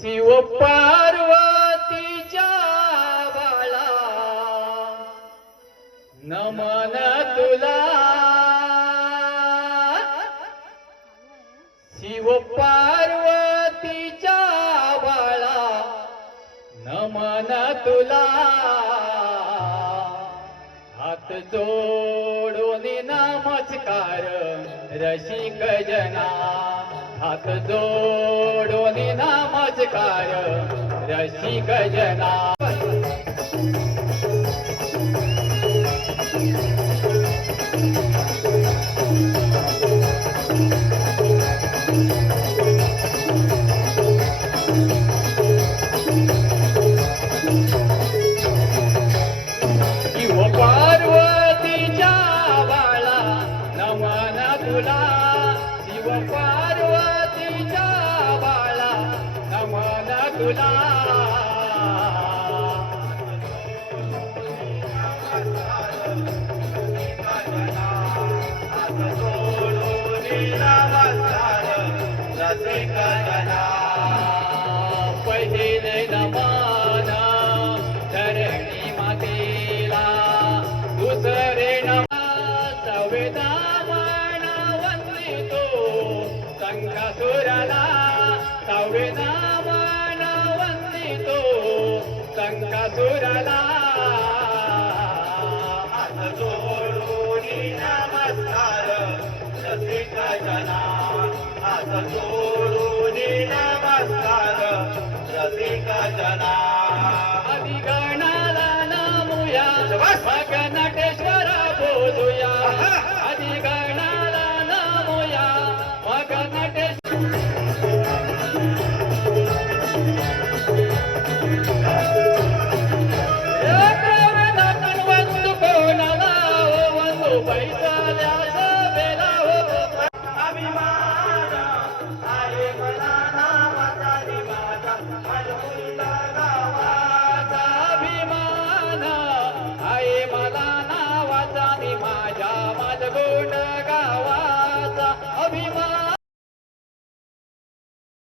शिव पार्वतीच्या बाळा नमन तुला, शिव पार्वतीच्या बाळा नमन तुला, हात जोडून नमस्कार रसिक जना, हात जोडून नमस्कार रसिक जना. शिव पार्वतीच्या बाळा नमन तुला, शिव पार्वतीच्या बाळा नमन तुला, पहिले नमन धरणी मातेला, दुसरे नमन संवेदावन वंदितो संकासुराला, संवेदावन वंदितो संकासुराला, हात जोडून नमस्कार रसिक जना, हात जोडून नमस्कार रसिक जना. अधिगणाला नामुया मग नटे